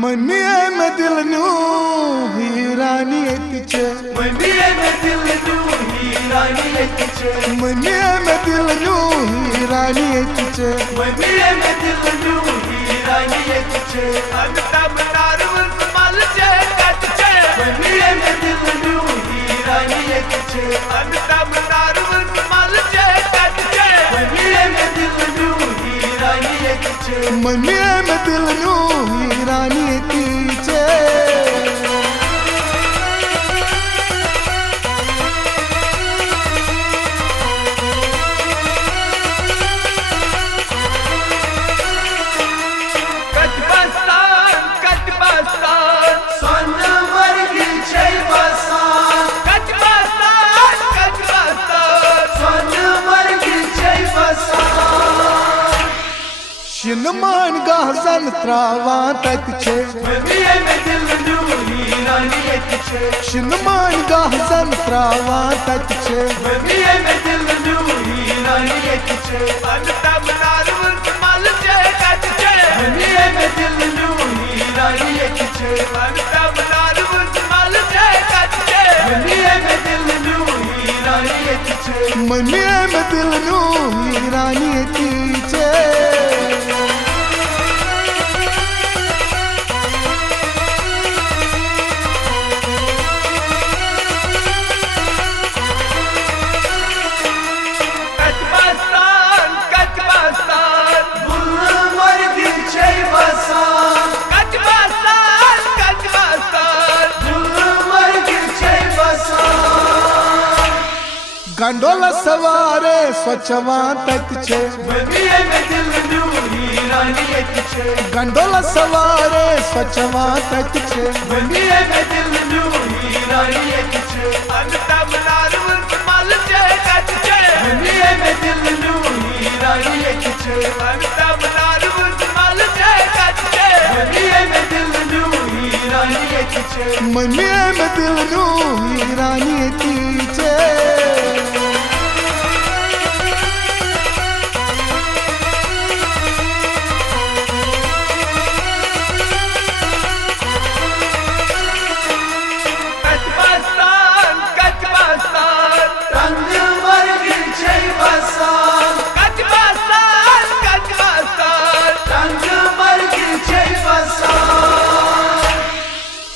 मनिए में दिल नू हीरानी एतिचे मनिए में दिल नू हीरानी एतिचे मनिए में दिल नू हीरानी एतिचे मनिए में दिल नू हीरानी एतिचे अंता बनारुल मल जे कटचे मनिए में दिल नू हीरानी एतिचे अंता बनारुल मल जे कटचे मनिए में दिल नू हीरानी एतिचे मनिए में दिल नू हीरानी एतिचे शिनमान गाहसन त्रावा तक छे मनिए में दिल नू हीरानी एतिचे शिनमान गाहसन त्रावा तक छे मनिए में दिल नू हीरानी एतिचे अंता बनारुल मल जे कटचे मनिए में दिल नू हीरानी एतिचे अंता बनारुल मल जे कटचे मनिए में दिल नू हीरानी एतिचे मनिए में दिल नू हीरानी एतिचे गंडोला सवारे स्वच्छवा तक छे मनिए में दिल नू हीरानी एतिचे गंडोला सवारे स्वच्छवा तक छे मनिए में दिल नू हीरानी एतिचे अंता बनारुल मल जे कटचे मनिए में दिल नू हीरानी एतिचे अंता बनारुल मल जे कटचे मनिए में दिल नू हीरानी एतिचे मनिए में दिल नू हीरानी एतिचे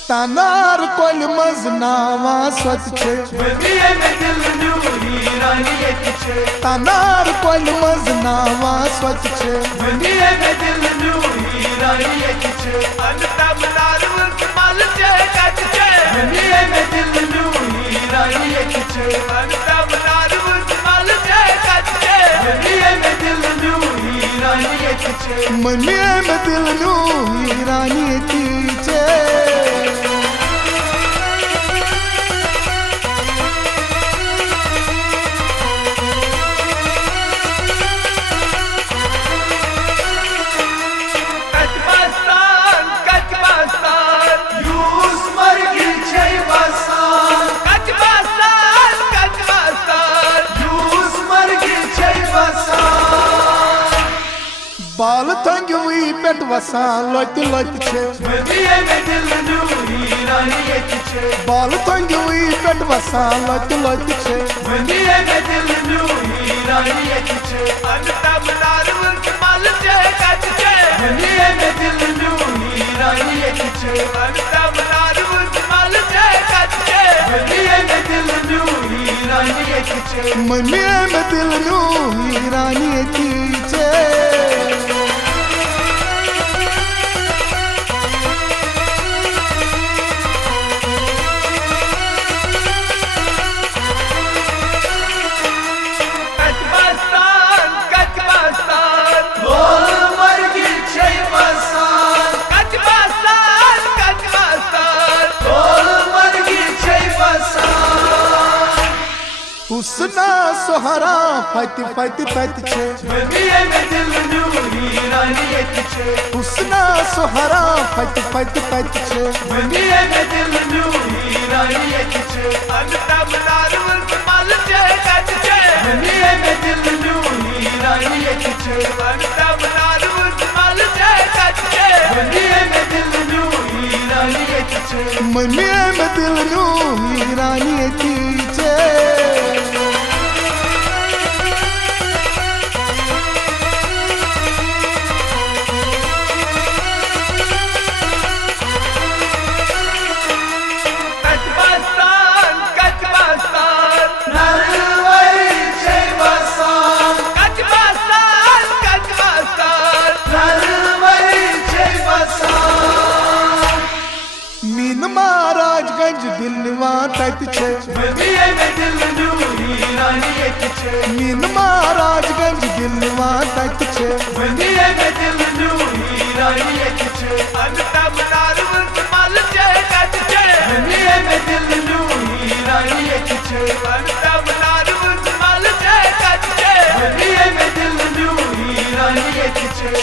तानार कोल मजनावा स्वच्छ छे मनिए में दिल नू हीरानी एतिचे तानार कोल मजनावा स्वच्छ छे मनिए में दिल नू हीरानी एतिचे अंता बनारुल मल जे कटचे मनिए में दिल नू हीरानी एतिचे अंता बनारुल मल जे कटचे मनिए में दिल नू हीरानी एतिचे मनिए में दिल नू हीरानी एतिचे बाल तंग हुई पेट वसा लोट लोट छे मनिए में दिल नू हीरानी एतिचे बाल तंग हुई पेट वसा लोट लोट छे मनिए में दिल नू हीरानी एतिचे अंता बनारुल मल जे कटचे मनिए में दिल नू हीरानी एतिचे अंता बनारुल मल जे कटचे मनिए में दिल नू हीरानी एतिचे मनिए में दिल नू हीरानी एतिचे उसना सोहरा फत फत फत छे मनिए में दिल नू हीरानी एतिचे उसना सोहरा फत फत फत छे मनिए में दिल नू हीरानी एतिचे अंता बनारुल मल जे कटचे मनिए में दिल नू हीरानी एतिचे अंता बनारुल मल जे कटचे मनिए में दिल नू मम्मी में दिल न्यू हीरानी तीचे मीन महाराजगंज दिलवा तत छे मीन महाराजगंज दिलवा तत छे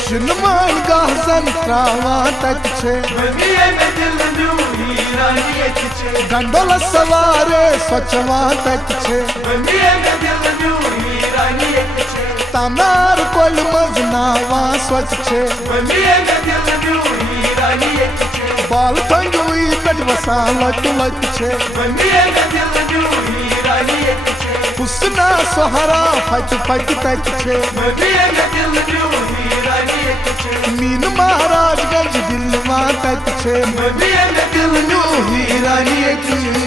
शिनमान गाहसन त्रावा तत छे गंडोला सवारे स्वच्छवा तक छे तामार कोल मजनावा स्वच्छ छे बाल तंगुई कटवसा लट लट छे हुस्ना सोहरा फट फट तक छे मीन महाराजगंज दिलवा तक छे दिल न्यू हीरानी की